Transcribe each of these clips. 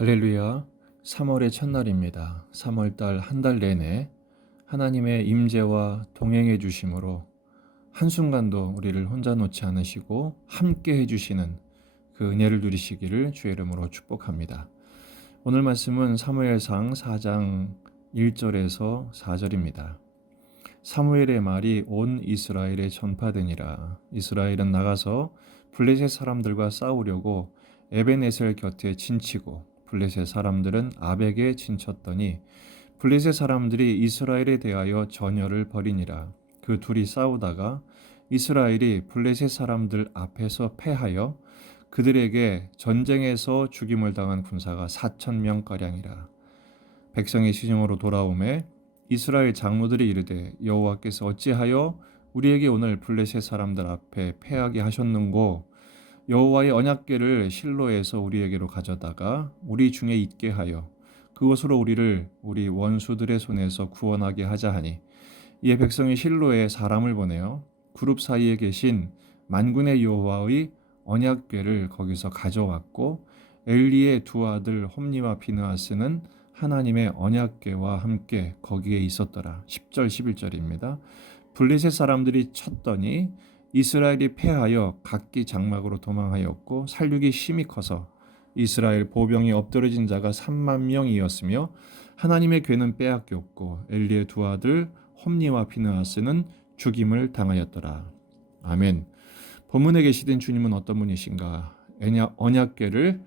할렐루야. 3월의 첫날입니다. 3월달 한 달 내내 하나님의 임재와 동행해 주심으로 한순간도 우리를 혼자 놓지 않으시고 함께 해 주시는 그 은혜를 누리시기를 주의 이름으로 축복합니다. 오늘 말씀은 사무엘상 4장 1절에서 4절입니다. 사무엘의 말이 온 이스라엘에 전파되니라. 이스라엘은 나가서 블레셋 사람들과 싸우려고 에벤에셀 곁에 진치고 블레셋 사람들은 아벡에 진쳤더니 블레셋 사람들이 이스라엘에 대하여 전열을 벌이니라. 그 둘이 싸우다가 이스라엘이 블레셋 사람들 앞에서 패하여 그들에게 전쟁에서 죽임을 당한 군사가 4,000명가량이라. 백성이 시중으로 돌아오매 이스라엘 장로들이 이르되 여호와께서 어찌하여 우리에게 오늘 블레셋 사람들 앞에 패하게 하셨는고 여호와의 언약궤를 실로에서 우리에게로 가져다가 우리 중에 있게 하여 그것으로 우리를 우리 원수들의 손에서 구원하게 하자 하니 이에 백성이 실로에 사람을 보내어 그룹 사이에 계신 만군의 여호와의 언약궤를 거기서 가져왔고 엘리의 두 아들 홈니와 비느하스는 하나님의 언약궤와 함께 거기에 있었더라. 10절 11절입니다. 블레셋 사람들이 쳤더니 이스라엘이 패하여 각기 장막으로 도망하였고 살육이 심히 커서 이스라엘 보병이 엎드러진 자가 3만 명이었으며 하나님의 궤는 빼앗겼고 엘리의 두 아들 홈니와 비느하스는 죽임을 당하였더라. 아멘. 본문에 계시된 주님은 어떤 분이신가? 언약궤를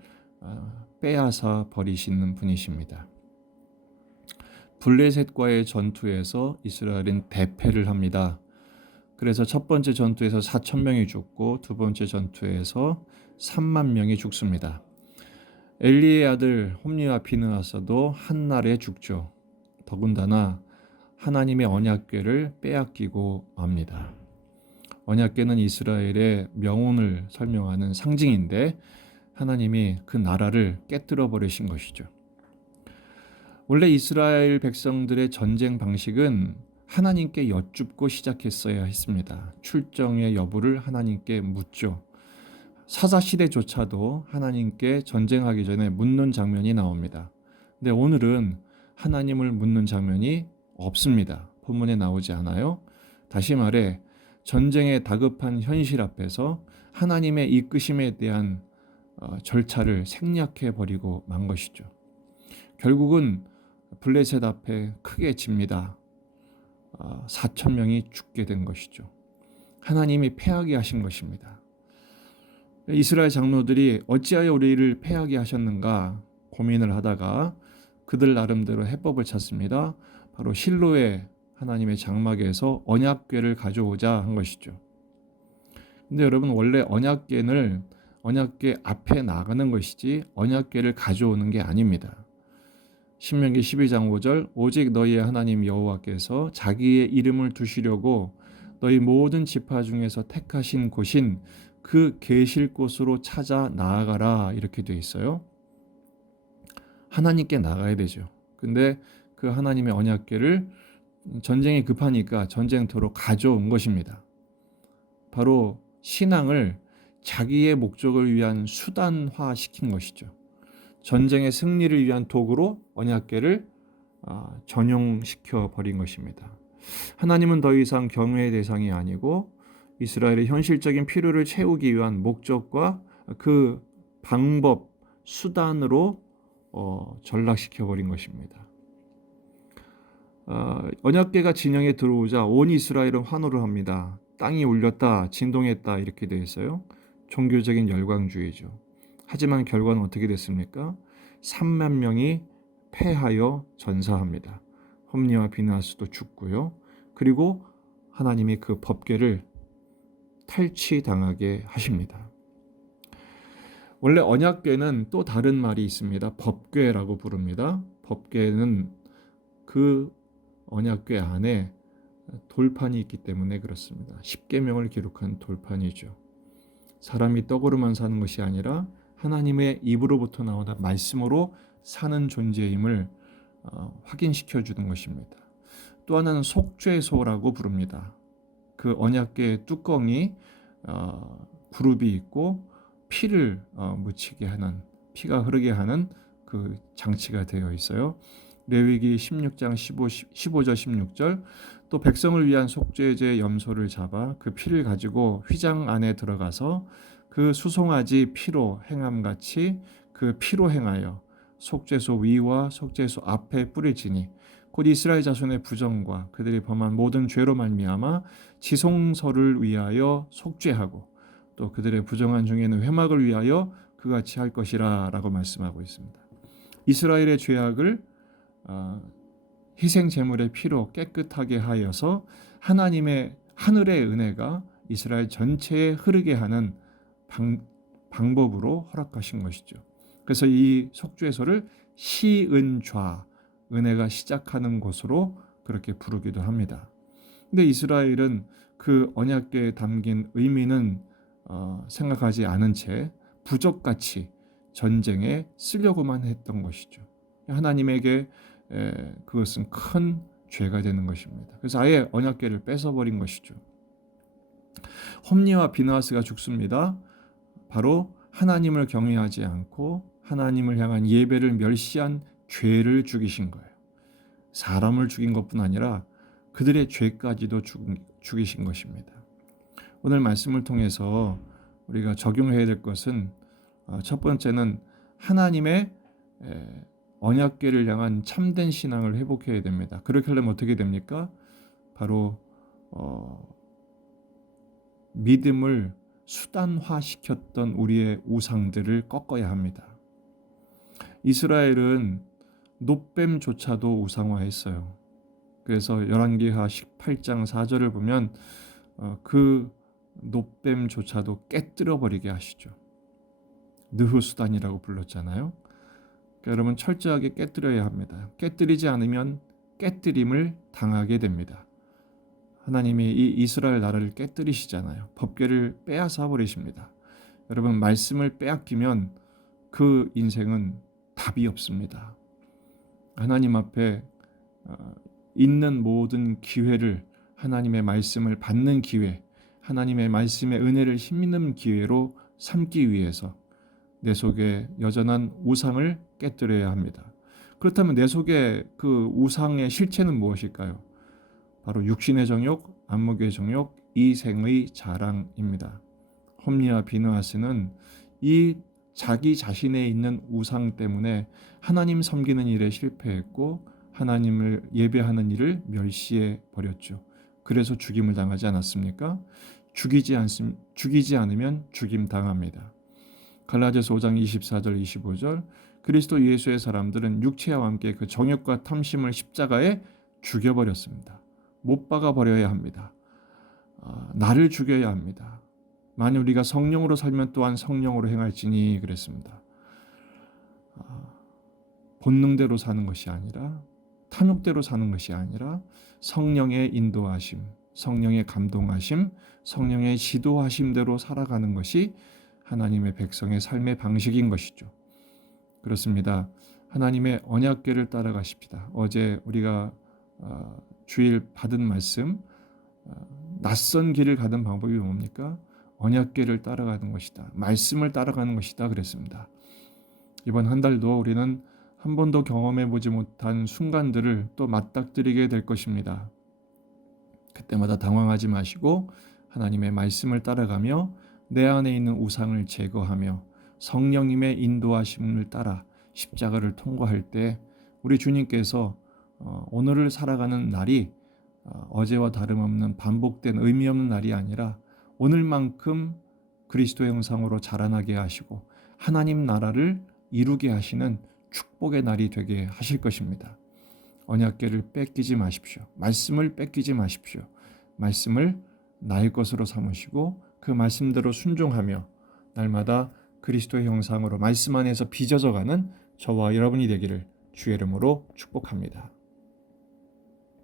빼앗아 버리시는 분이십니다. 블레셋과의 전투에서 이스라엘은 대패를 합니다. 그래서 첫 번째 전투에서 4,000명이 죽고 두 번째 전투에서 3만 명이 죽습니다. 엘리의 아들 홈니와 비느하스도 한날에 죽죠. 더군다나 하나님의 언약궤를 빼앗기고 맙니다. 언약궤는 이스라엘의 명운을 설명하는 상징인데 하나님이 그 나라를 깨뜨려 버리신 것이죠. 원래 이스라엘 백성들의 전쟁 방식은 하나님께 여쭙고 시작했어야 했습니다. 출정의 여부를 하나님께 묻죠. 사사시대조차도 하나님께 전쟁하기 전에 묻는 장면이 나옵니다. 근데 오늘은 하나님을 묻는 장면이 없습니다. 본문에 나오지 않아요. 다시 말해 전쟁에 다급한 현실 앞에서 하나님의 이끄심에 대한 절차를 생략해 버리고 만 것이죠. 결국은 블레셋 앞에 크게 집니다. 4,000명이 죽게 된 것이죠. 하나님이 패하게 하신 것입니다. 이스라엘 장로들이 어찌하여 우리를 패하게 하셨는가 고민을 하다가 그들 나름대로 해법을 찾습니다. 바로 실로의 하나님의 장막에서 언약궤를 가져오자 한 것이죠. 근데 여러분 원래 언약궤 앞에 나가는 것이지 언약궤를 가져오는 게 아닙니다. 신명기 12장 5절 오직 너희의 하나님 여호와께서 자기의 이름을 두시려고 너희 모든 지파 중에서 택하신 곳인 그 계실 곳으로 찾아 나아가라 이렇게 되어 있어요. 하나님께 나가야 되죠. 근데 그 하나님의 언약궤를 전쟁이 급하니까 전쟁터로 가져온 것입니다. 바로 신앙을 자기의 목적을 위한 수단화시킨 것이죠. 전쟁의 승리를 위한 도구로 언약궤를 전용시켜 버린 것입니다. 하나님은 더 이상 경외의 대상이 아니고 이스라엘의 현실적인 필요를 채우기 위한 목적과 그 방법, 수단으로 전락시켜 버린 것입니다. 언약궤가 진영에 들어오자 온 이스라엘은 환호를 합니다. 땅이 울렸다, 진동했다 이렇게 되어 있어요. 종교적인 열광주의죠. 하지만 결과는 어떻게 됐습니까? 3만 명이 패하여 전사합니다. 홈니와 비느하스도 죽고요. 그리고 하나님이 그 법궤를 탈취당하게 하십니다. 원래 언약궤는 또 다른 말이 있습니다. 법궤라고 부릅니다. 법궤는 그 언약궤 안에 돌판이 있기 때문에 그렇습니다. 십계명을 기록한 돌판이죠. 사람이 떡으로만 사는 것이 아니라 하나님의 입으로부터 나오는 말씀으로 사는 존재임을 확인시켜 주는 것입니다. 또 하나는 속죄소라고 부릅니다. 그 언약궤의 뚜껑이 그룹이 있고 피를 묻히게 하는, 피가 흐르게 하는 그 장치가 되어 있어요. 레위기 16장 15절 16절 또 백성을 위한 속죄제 염소를 잡아 그 피를 가지고 휘장 안에 들어가서 그 수송아지 피로 행함같이 그 피로 행하여 속죄소 위와 속죄소 앞에 뿌리지니 곧 이스라엘 자손의 부정과 그들이 범한 모든 죄로 말미암아 지성소를 위하여 속죄하고 또 그들의 부정한 중에는 회막을 위하여 그같이 할 것이라 라고 말씀하고 있습니다. 이스라엘의 죄악을 희생 제물의 피로 깨끗하게 하여서 하나님의 하늘의 은혜가 이스라엘 전체에 흐르게 하는 방법으로 허락하신 것이죠. 그래서 이 속죄소를 시은좌, 은혜가 시작하는 곳으로 그렇게 부르기도 합니다. 근데 이스라엘은 그 언약궤에 담긴 의미는 생각하지 않은 채 부적같이 전쟁에 쓰려고만 했던 것이죠. 하나님에게 그것은 큰 죄가 되는 것입니다. 그래서 아예 언약궤를 뺏어버린 것이죠. 홈리와 비느하스가 죽습니다. 바로 하나님을 경외하지 않고 하나님을 향한 예배를 멸시한 죄를 죽이신 거예요. 사람을 죽인 것뿐 아니라 그들의 죄까지도 죽이신 것입니다. 오늘 말씀을 통해서 우리가 적용해야 될 것은 첫 번째는 하나님의 언약궤를 향한 참된 신앙을 회복해야 됩니다. 그렇게 하려면 어떻게 됩니까? 바로 믿음을 수단화시켰던 우리의 우상들을 꺾어야 합니다. 이스라엘은 놋뱀조차도 우상화했어요. 그래서 열왕기하 18장 4절을 보면 그 놋뱀조차도 깨뜨려 버리게 하시죠. 느흐수단이라고 불렀잖아요. 그러니까 여러분 철저하게 깨뜨려야 합니다. 깨뜨리지 않으면 깨뜨림을 당하게 됩니다. 하나님이 이 이스라엘 나라를 깨뜨리시잖아요. 법궤를 빼앗아 버리십니다. 여러분 말씀을 빼앗기면 그 인생은 답이 없습니다. 하나님 앞에 있는 모든 기회를 하나님의 말씀을 받는 기회, 하나님의 말씀의 은혜를 힘입는 기회로 삼기 위해서 내 속에 여전한 우상을 깨뜨려야 합니다. 그렇다면 내 속에 그 우상의 실체는 무엇일까요? 바로 육신의 정욕, 안목의 정욕, 이생의 자랑입니다. 홈리와 비느하스는 이 자기 자신에 있는 우상 때문에 하나님 섬기는 일에 실패했고 하나님을 예배하는 일을 멸시해 버렸죠. 그래서 죽임을 당하지 않았습니까? 죽이지 않으면 죽임 당합니다. 갈라디아서 5장 24절 25절 그리스도 예수의 사람들은 육체와 함께 그 정욕과 탐심을 십자가에 죽여버렸습니다. 못 박아 버려야 합니다. 나를 죽여야 합니다. 만일 우리가 성령으로 살면 또한 성령으로 행할지니 그랬습니다. 본능대로 사는 것이 아니라 탐욕대로 사는 것이 아니라 성령의 인도하심, 성령의 감동하심, 성령의 지도하심대로 살아가는 것이 하나님의 백성의 삶의 방식인 것이죠. 그렇습니다. 하나님의 언약궤를 따라가십시다. 어제 우리가 주일 받은 말씀, 낯선 길을 가는 방법이 뭡니까? 언약궤를 따라가는 것이다. 말씀을 따라가는 것이다 그랬습니다. 이번 한 달도 우리는 한 번도 경험해 보지 못한 순간들을 또 맞닥뜨리게 될 것입니다. 그때마다 당황하지 마시고 하나님의 말씀을 따라가며 내 안에 있는 우상을 제거하며 성령님의 인도하심을 따라 십자가를 통과할 때 우리 주님께서 오늘을 살아가는 날이 어제와 다름없는 반복된 의미 없는 날이 아니라 오늘만큼 그리스도의 형상으로 자라나게 하시고 하나님 나라를 이루게 하시는 축복의 날이 되게 하실 것입니다. 언약궤를 뺏기지 마십시오. 말씀을 뺏기지 마십시오. 말씀을 나의 것으로 삼으시고 그 말씀대로 순종하며 날마다 그리스도의 형상으로 말씀 안에서 빚어져가는 저와 여러분이 되기를 주의 이름으로 축복합니다.